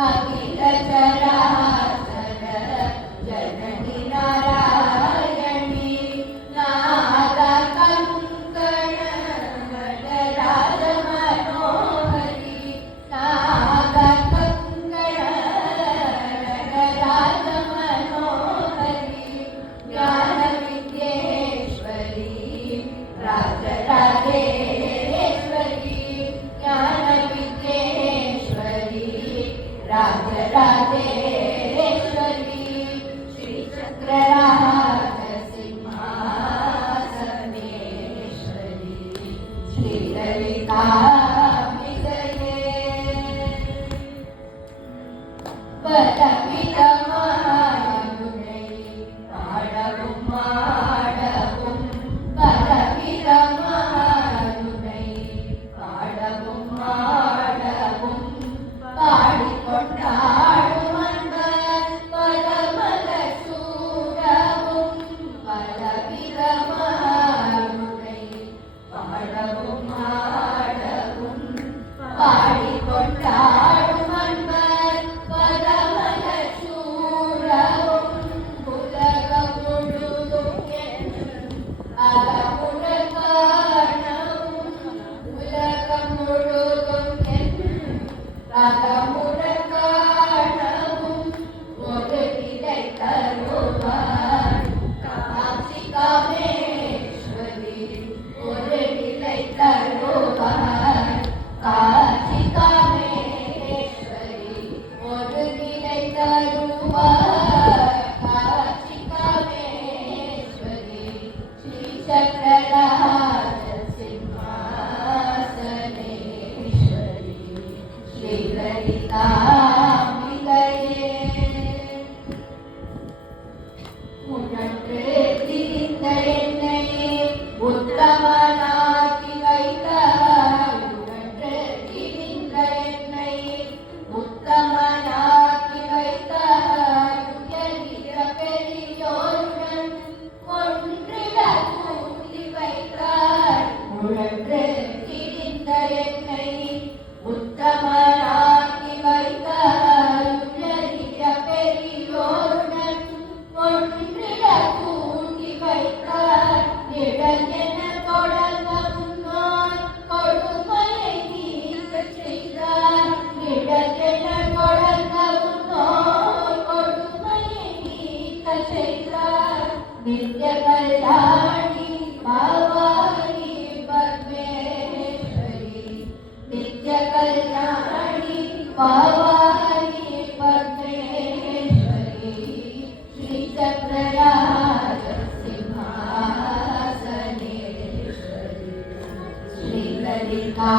अखिल चराचर जननी नारायणी नागकङ्कण गजराज मनोहरी नागकङ्कण गजराज मनोहरी ज्ञान विद्येश्वरी राजराजेश्वरी ज्ञान विद्येश्वरी राजराजेश्वरी श्री चक्रराज सिंहासनेश्वरी श्री ललिताम्बिकये பரவிதமாயுனை பாடவும் மாடவும் பரவிதமாயுனை பாடவும் மாடவும் பாடிக்கொண்டாடும் அன்பர் பரமல சூடவும் பரவிதமாயுனை பாடவும் மாடவும் பாடிக்கொண்டாடும் அன்பர் பரமல சூடவும் உலகம் முழுதும் அகமுட காணவும் உலகம் முழுதும் அகமுட காணவும் ஒரு இதை தருவார் காட்சி காமேஸ்வரி ஒரு இலை தருவார் காட்சி காமேஸ்வரி ஒரு இலை தருவார் காட்சி காமேஸ்வரி ஸ்ரீ சக்கரராஜ சிம்மாசனேஸ்வரி ஸ்ரீ லலிதாம்பிகையே உணர்ந்து திரிந்த என்னை உத்தமனாக்கி வைத்தாய் உணர்ந்து திரிந்த என்னை உத்தமனாக்கி வைத்தாய் உயரிய பெரியோருடன் ஒன்றிட கூட்டி வைத்தாய் உணர்ந்து திரிந்த என்னை உத்தமனாக்கி வைத்தாய் உயரிய பெரியோருடன் ஒன்றிட கூட்டி வைத்தாய் நிழல் என தொடங்க முன்னாய் கொடுமையை நீக்க செய்தார் நிழல் என தொடங்க முன்னாய் கொடுமையை நீக்க செய்தார் நித்ய கல்யாணி பவானி பரமேஸ்வரி நித்ய கல்யாணி பவானி பரமேஸ்வரி ஸ்ரீ சக்கரராஜ சிம்மாசனேஸ்வரி ஸ்ரீ லலிதாம்பிகையே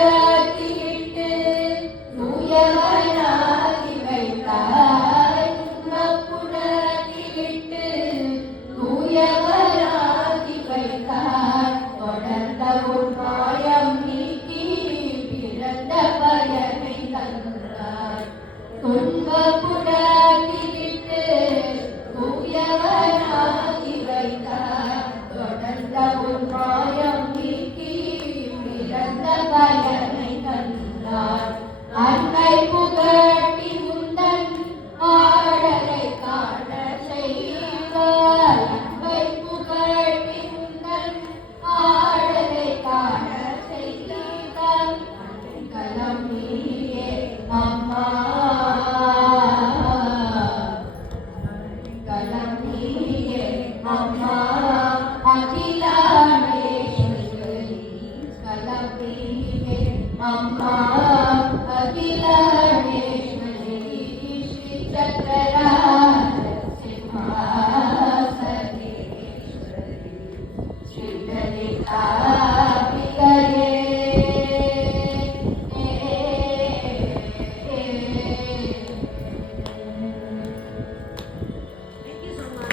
துன்பப்புடத்திலிட்டு தூயவனாகி வைத்தாய் துன்பப்புடத்திலிட்டு தூயவனாகி வைத்தாய் தொடர்ந்த உன்மாயம் நீக்கி பிறந்த பயனை தந்தாய் துன்பப்புடத்திலிட்டு தூயவனாகி வைத்தாய் தொடர்ந்த உன்மாயம் நீக்கி பிறந்த பயனை தந்தாய் அன்னை புகட்டி முந்தன் ஆடலை காண செய்தாய் அன்னை புகட்டி முந்தன் ஆடலை காண செய்தாய் கலம் நீயே அம்மா கலம் நீயே அம்மா அகிலாண்டேஸ்வரி கலம் நீயே அம்மா அகிலாண்டேஸ்வரி ஸ்ரீ சக்கரராஜ சிம்மாசனேஸ்வரி ஸ்ரீ லலிதா